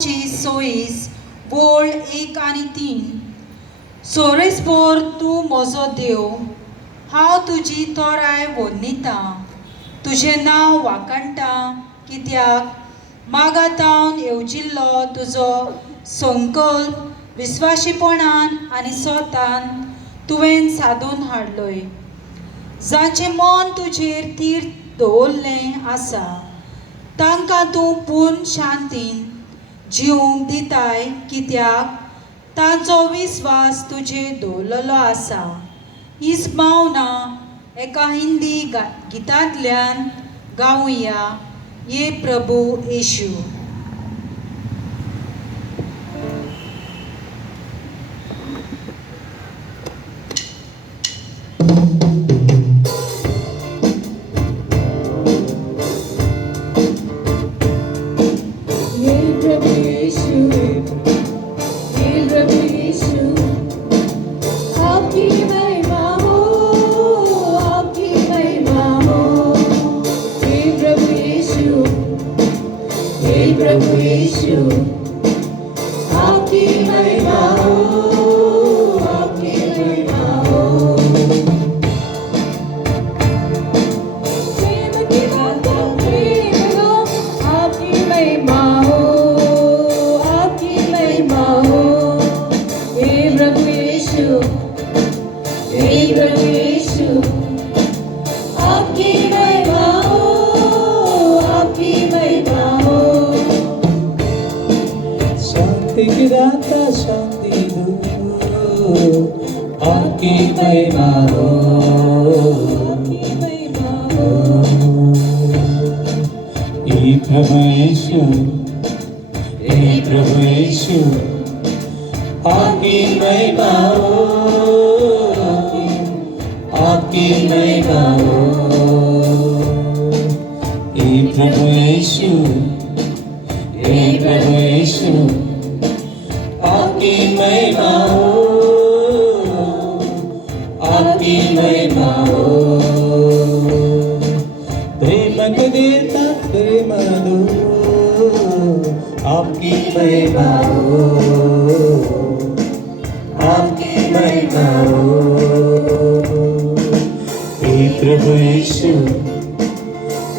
सोयीस बोल 1 आणि 3 सोरेस्पोर तूं म्हजो देव, हांव तुजी तोराय वोन्निता, तुजें नांव वाखणटा कित्याक मागातावन येवजिल्लो तुजो संकल्प विस्वाशीपणान आनी स्वतान तुवें सादून हाडलोय. जांचें मन तुजेर तीर दवरलें आसा तांकां तूं पूर्ण शांतीन जिवंक दिताय कित्याक तांचो विस्वास तुजेर दवरलेलो आसा. हीच भावना एका हिंदी गितांतल्यान गावुया. ये प्रभू येशू. प्रभु यीशु आपकी महिमा हो, आपकी महिमा हो। प्रेम की बातों प्रेम हो, आपकी महिमा हो, आपकी महिमा हो। हे प्रभु यीशु, हे प्रभु यीशु आपकी महिमा हो, आपकी महिमा हो। शांति की दाता शांति दो, आपकी महिमा हो, आपकी महिमा हो। हे प्रभु यीशु, हे प्रभु यीशु आपकी महिमा हो, आपकी महिमा हो। हे प्रभु यीशु, हे प्रभु यीशु आपकी महिमा हो, आपकी महिमा हो। प्रेम के देता प्रेम दो, आपकी महिमा हो, आपकी महिमा हो। हे प्रभु यीशु,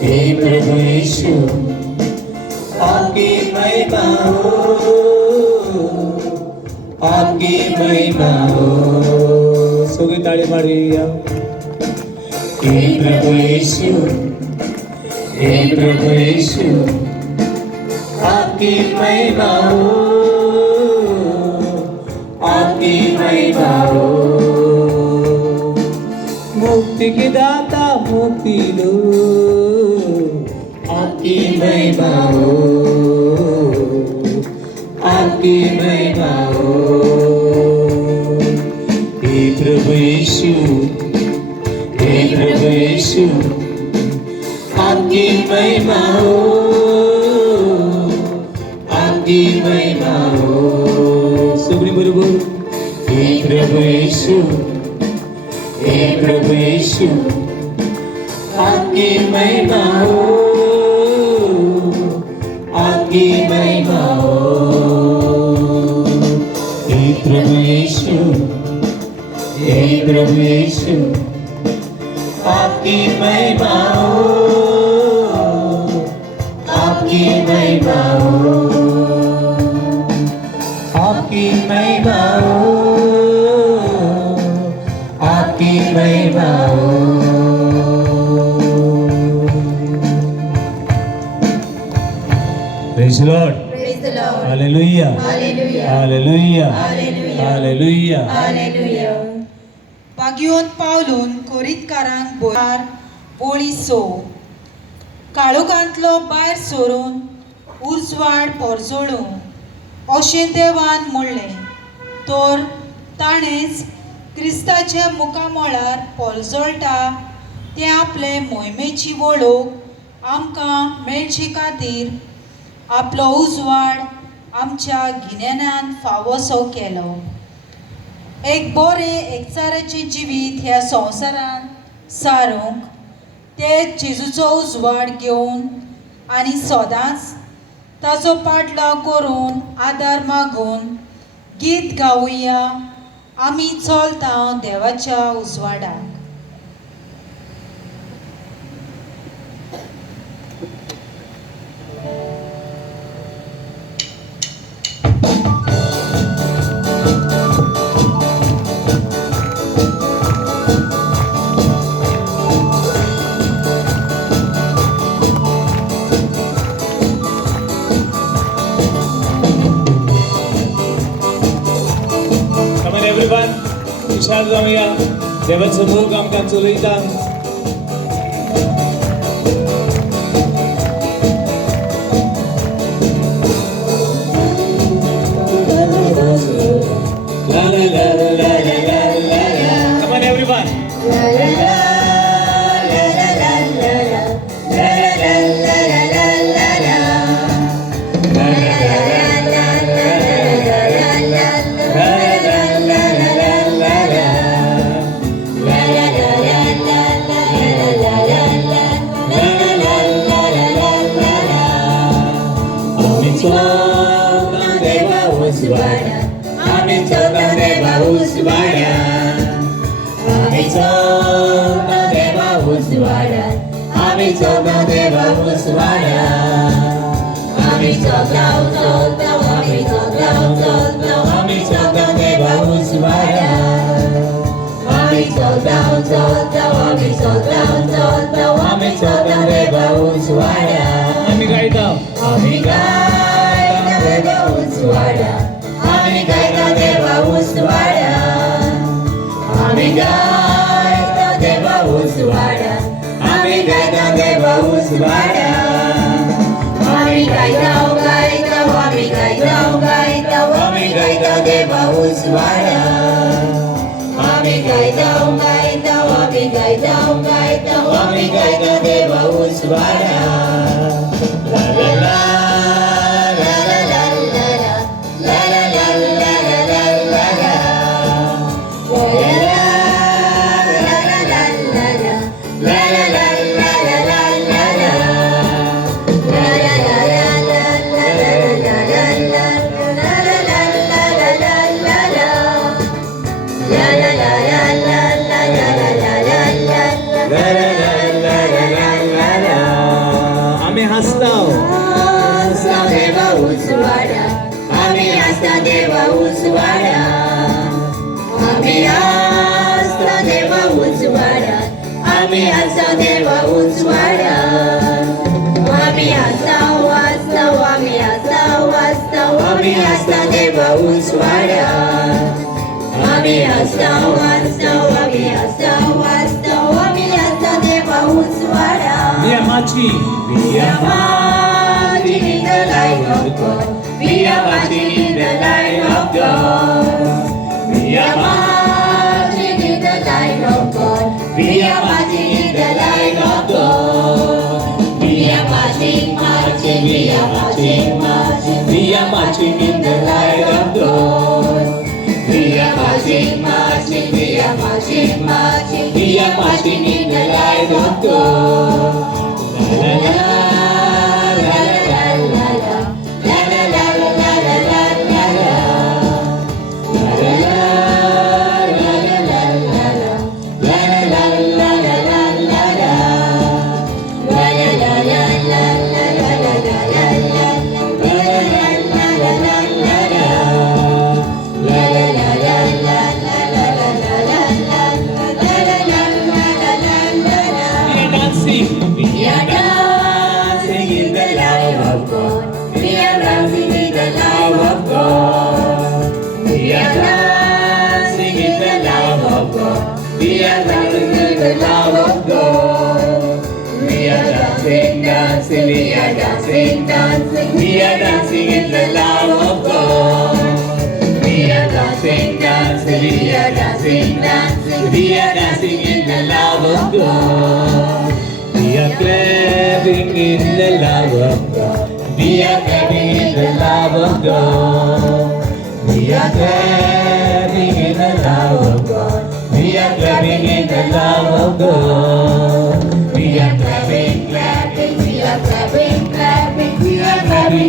हे प्रभु यीशु आपकी महिमा हो, आपकी महिमा हो। सगळी ताळी मारूया. हे प्रभु यीशु, हे प्रभु यीशु आपकी महिमा हो, आपकी महिमा हो। मुक्ति के दाता मुक्ति दो, आपकी महिमा हो, आपकी महिमा हो। हे प्रभु यीशु, हे प्रभु यीशु आपकी महिमा हो, आपकी महिमा हो। सगळी बरोबर. हे प्रभु यीशु, हे प्रभु यीशु आपकी महिमा हो, आपकी महिमा हो। हे प्रभु यीशु, हे प्रभु यीशु आपकी महिमा हो, आपकी महिमा हो, आपकी महिमा हो, आपकी महिमा हो। Praise the Lord. Praise the Lord. Hallelujah. Hallelujah. Hallelujah. Hallelujah. Hallelujah. Hallelujah. पागयोन पावलून कोरीतकारांक बोळी सो काळोखांतलो भायर सोरून उर्जवाड पोरजोळू अशें देवान म्हणलें. तर ताणेंच क्रिस्ताच्या मुखामळार पोलजोळटा तें आपले मोहिमेची वळख आमकां मेळचे खातीर आपलो उजवाड आमच्या गिन्यानान फावोसो केलो. एक बरें एकचाराचें जिवीत ह्या संवसारान सारूंक ते जेजूचो उजवाड घेवन आनी सदांच ताजो पाटलाव करून आदार मागून गीत गावुया आमी चलता देवाच्या उजवाडाक. Come on everyone, खुशाल जाऊया. देवाचो मोग आमकां चलयता. La la la la la la la la. Come on everyone. आम्ही चलता देवा उजवाडा. आम्ही चलता देवा उजवाडा. आम्ही चलता देवा उजवाडा. आम्ही चलता चलता आम्ही चलता चलता आम्ही चलता देवा उजवाडा. आम्ही चलता चलता आम्ही चलता चलता आम्ही चलता देवा उजवाडा. आम्ही गायता. आम्ही गायता देवा उजवाडा. आम्ही गायता देवा उजवाडा. आम्ही गायता देवा उजवाडा. आम्ही गायता देवा उजवाडा. आम्ही गायता गायता आम्ही गायता गायता आम्ही गायता देवा उजवाडा. आम्ही गायता गायता आम्ही गायता गायता आम्ही गायता देवा उजवाडा. ला ला ला ला ला ला ला ला ला ला ला ला ला. आम्ही हसताव. हसता देवा उजवाडा. आम्ही हसता देवा उजवाडा. आम्ही हसता देवा उजवाडा. आम्ही हसता देवा उजवाडा. आम्ही हसताव हसताव आम्ही हसताव हसताव आम्ही हसता देवा उजवाडा. आम्ही हसताव हसताव आम्ही हसताव हसताव आम्ही हसता देवा उजवाडा. We are marching. We are marching in the light of God. We are marching in the light of God. We are marching in the light of God. We are marching in the light of God. We are marching, marching, we are marching, marching. We are marching in the light of God. We are marching, marching, we are marching, marching. We are marching in the light of God. La la la la la la la la la la la la la la. La la la la la la la la la la la la la la. La la la la la la la la la la la. La la la la la la la la. La la la la la la la la la la la. La la la la la la la. We are dancing. We are dancing in the light of God. We are dancing in the light of God. We are dancing in the light of God. We are dancing in the light of God. We are dancing, dancing, we are dancing, dancing. We are dancing in the light of God. We are dancing, dancing, we are dancing, dancing. We are dancing in the love of God. We are clapping in the love of God. We are clapping in the love of God. We are clapping in the love of God. We are clapping in the love of God. We are clapping, clapping, we are clapping, clapping. We are clapping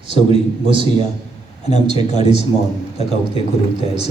सगळीं बसुया आनी आमचें गाडीच मोल ताका उक्तें करूंक तयार आसा.